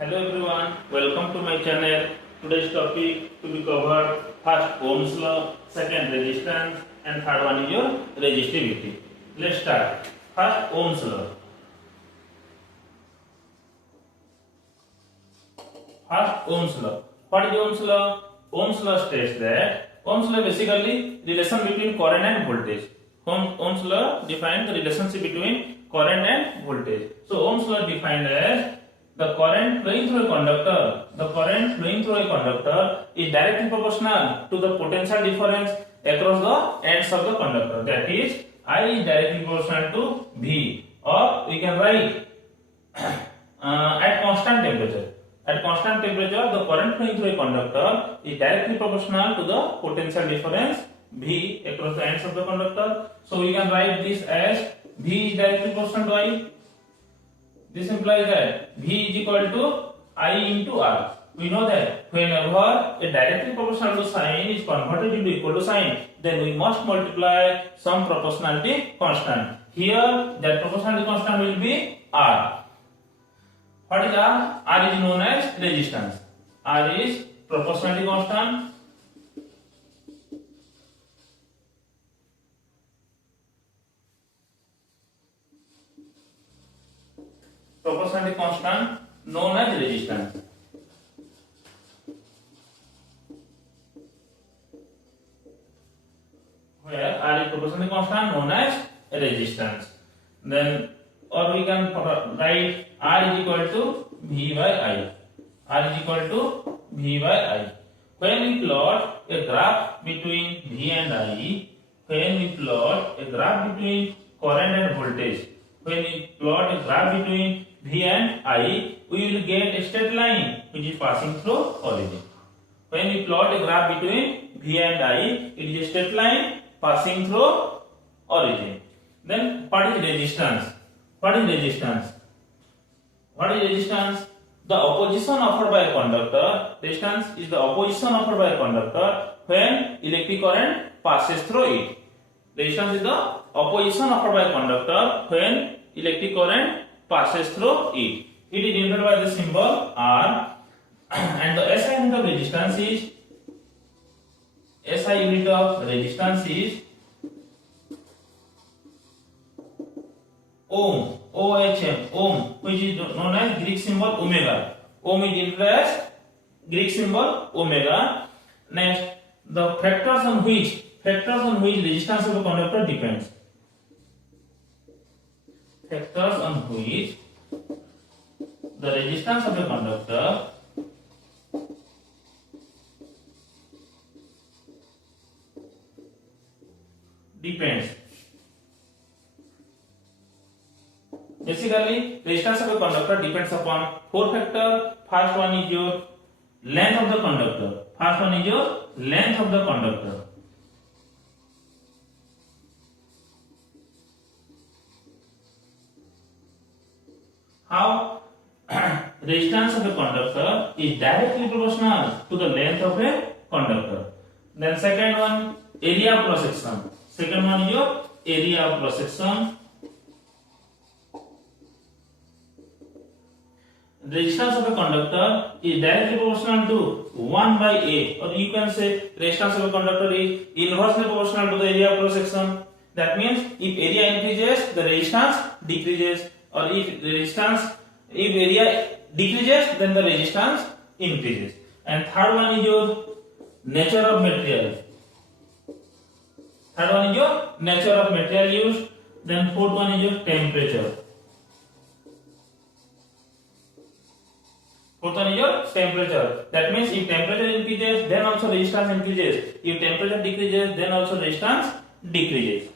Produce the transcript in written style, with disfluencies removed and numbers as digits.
Hello everyone, welcome to my channel. Today's topic to be covered: first Ohm's law, second resistance, and third one is your resistivity. Let's start. First Ohm's law. First Ohm's law. What is Ohm's law? Ohm's law states that Ohm's law basically relation between current and voltage. Ohm's law defines the relationship between current and voltage. So Ohm's law defined as the current flowing through a conductor. The current flowing through a conductor is directly proportional to the potential difference across the ends of the conductor. That is, I is directly proportional to V, or we can write at constant temperature. At constant temperature, the current flowing through a conductor is directly proportional to the potential difference V across the ends of the conductor. So we can write this as V is directly proportional to I. This implies that V is equal to I into R. We know that whenever a directly proportional to sign is converted into equal to sign, then we must multiply some proportionality constant. Here, that proportionality constant will be R. What is R? R is known as resistance. R is proportionality constant. Proportionality constant known as resistance. Where R is proportionality constant known as resistance. Then, or we can write R is equal to V by I. R is equal to V by I. When we plot a graph between V and I, when we plot a graph between current and voltage, when we plot a graph between V and I, we will get a straight line which is passing through origin. When we plot a graph between V and I, it is a straight line passing through origin. Then what is resistance? What is resistance? What is resistance? The opposition offered by a conductor. Resistance is the opposition offered by a conductor when electric current passes through it. Resistance is the opposition offered by a conductor when electric current passes through it. It is denoted by the symbol R, and the SI unit of resistance is ohm, OHM, ohm, which is known as Greek symbol omega. Ohm is denoted as Greek symbol omega. Next, the factors on which resistance of a conductor depends. Factors on which the resistance of a conductor depends. Basically, resistance of a conductor depends upon four factors. First one is your length of the conductor. How resistance of a conductor is directly proportional to the length of a conductor. Then second one, area of cross section. Second one is your area of cross section. Resistance of a conductor is directly proportional to 1 by A, or you can say resistance of a conductor is inversely proportional to the area of cross section. That means if area increases, the resistance decreases, or if area decreases, then the resistance increases. And third one is your nature of material. Used. Then fourth one is your temperature. That means if temperature increases, then also resistance increases. If temperature decreases, then also resistance decreases.